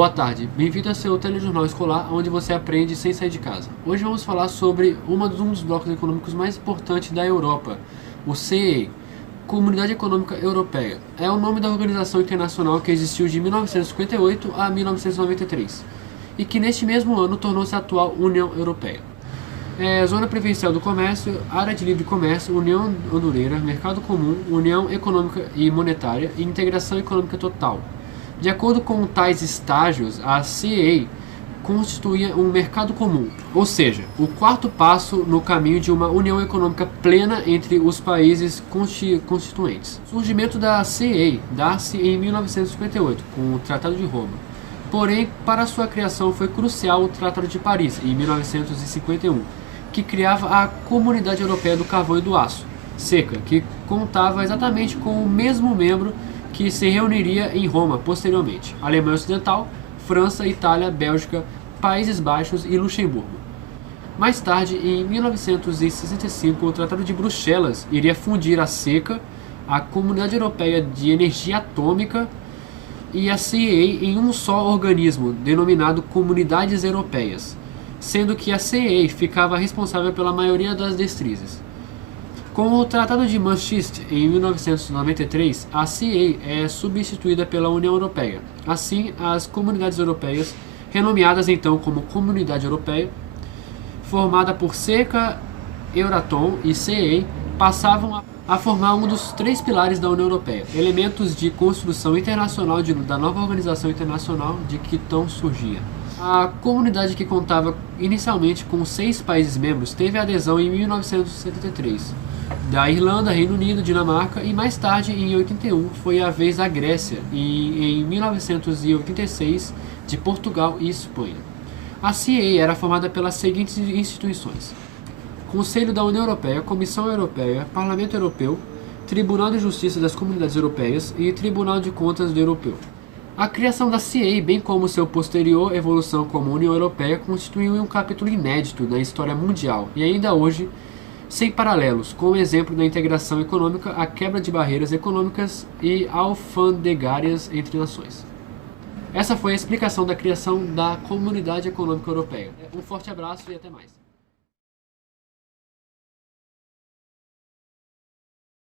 Boa tarde, bem-vindo ao seu telejornal escolar, onde você aprende sem sair de casa. Hoje vamos falar sobre um dos blocos econômicos mais importantes da Europa, o CEE, Comunidade Econômica Europeia. É o nome da organização internacional que existiu de 1958 a 1993 e que neste mesmo ano tornou-se a atual União Europeia. Zona Preferencial do Comércio, Área de Livre Comércio, União Aduaneira, Mercado Comum, União Econômica e Monetária e Integração Econômica Total. De acordo com tais estágios, a CEE constituía um mercado comum, ou seja, o quarto passo no caminho de uma união econômica plena entre os países constituintes. O surgimento da CEE dá-se em 1958, com o Tratado de Roma. Porém, para sua criação foi crucial o Tratado de Paris, em 1951, que criava a Comunidade Europeia do Carvão e do Aço, CECA, que contava exatamente com o mesmo membro que se reuniria em Roma posteriormente: Alemanha Ocidental, França, Itália, Bélgica, Países Baixos e Luxemburgo. Mais tarde, em 1965, o Tratado de Bruxelas iria fundir a CECA, a Comunidade Europeia de Energia Atômica, e a CEE em um só organismo, denominado Comunidades Europeias, sendo que a CEE ficava responsável pela maioria das diretrizes. Com o Tratado de Maastricht, em 1993, a CEE é substituída pela União Europeia. Assim, as comunidades europeias, renomeadas então como Comunidade Europeia, formada por CECA, Euratom e CEE, passavam a formar um dos três pilares da União Europeia, elementos de construção internacional da nova organização internacional de que então surgia. A comunidade, que contava inicialmente com 6 países membros, teve adesão em 1973. Da Irlanda, Reino Unido, Dinamarca e mais tarde, em 81, foi a vez da Grécia e em 1986 de Portugal e Espanha. A CEE era formada pelas seguintes instituições: Conselho da União Europeia, Comissão Europeia, Parlamento Europeu, Tribunal de Justiça das Comunidades Europeias e Tribunal de Contas Europeu. A criação da CEE, bem como seu posterior evolução como União Europeia, constituiu um capítulo inédito na história mundial e ainda hoje sem paralelos, com o exemplo da integração econômica, a quebra de barreiras econômicas e alfandegárias entre nações. Essa foi a explicação da criação da Comunidade Econômica Europeia. Um forte abraço e até mais.